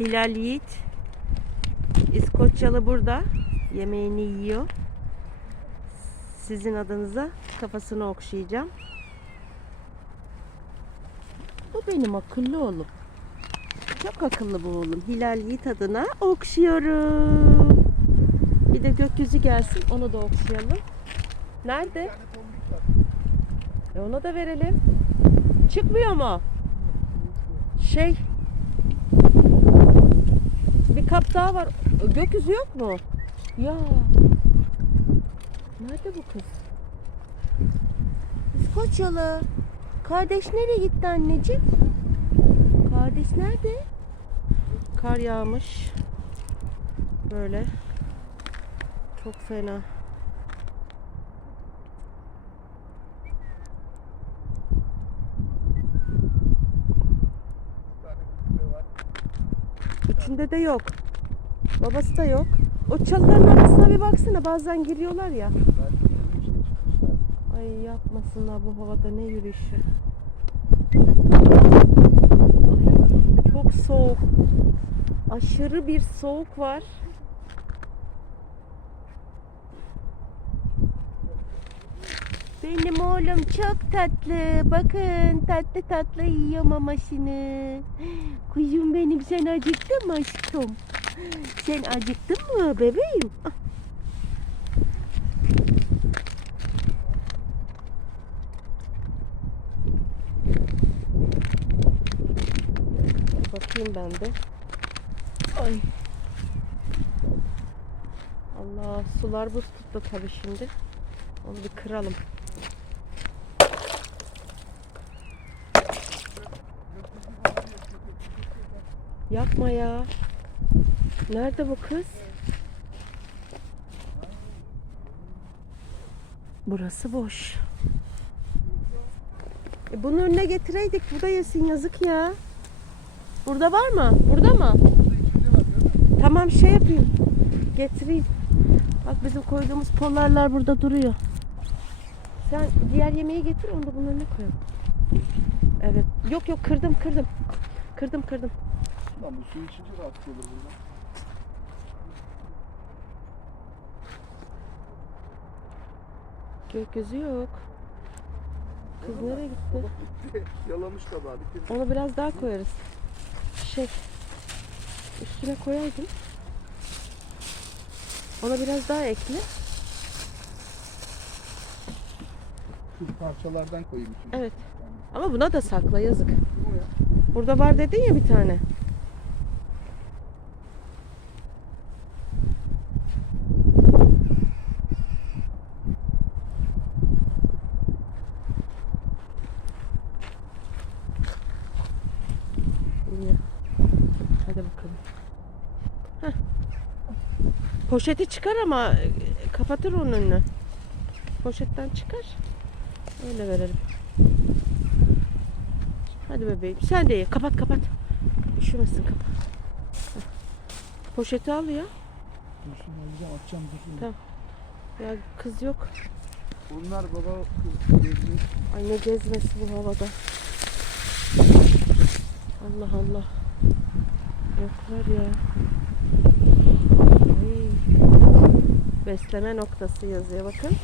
Hilal Yiğit. İskoçyalı burada. Yemeğini yiyor. Sizin adınıza kafasını okşayacağım. Bu benim akıllı oğlum. Çok akıllı bu oğlum. Hilal Yiğit adına okşuyorum. Bir de gökyüzü gelsin onu da okşayalım. Nerede? E ona da verelim. Çıkmıyor mu? Şey. Kap daha var. Gökyüzü yok mu? Ya. Nerede bu kız? İskoçyalı. Kardeş nereye gitti anneciğim? Kardeş nerede? Kar yağmış. Böyle. Çok fena. İçinde de yok. Babası da yok. O çalıların arasına bir baksana bazen giriyorlar ya. Ay yapmasınlar bu havada ne yürüyüşü. Çok soğuk. Aşırı bir soğuk var. Benim oğlum çok tatlı. Bakın tatlı tatlı yiyor mamasını. Kuzum benim sen acıktın mı aşkım? Sen acıktın mı bebeğim? Ah. Bakayım ben de. Ay. Allah sular buz tuttu tabii şimdi. Onu bir kıralım. Yapma ya. Nerede bu kız? Burası boş. E bunun önüne getireydik. Burada yesin yazık ya. Burada var mı? Burada mı? Tamam şey yapayım. Getireyim. Bak bizim koyduğumuz polarlar burada duruyor. Sen diğer yemeği getir onu da bunun önüne koyalım. Evet. Yok yok kırdım kırdım. Kırdım kırdım. Lan bu suyu içince rahatsız olur bunlar. Gökyüzü yok. Kız nereye gitti? Yalamış kabağı bitirdi. Onu biraz daha koyarız. Şey. Üstüne koyaydım. Ona biraz daha ekle. Şu parçalardan koyayım içine. Evet. Ama buna da sakla yazık. Bu ya. Burada var dedin ya bir tane. Hadi bakalım. Heh. Poşeti çıkar ama e, kapatır onun önünü. Poşetten çıkar. Öyle verelim. Hadi bebeğim sen de ye. Kapat kapat. Üşümesin kapat. Heh. Poşeti al ya. Dursun alacağım atacağım dursun. Tamam. Ya kız yok. Bunlar baba kız gezmiş. Ay ne gezmesi bu havada. Allah Allah. Yoklar ya. Ay. Besleme noktası yazıyor bakın.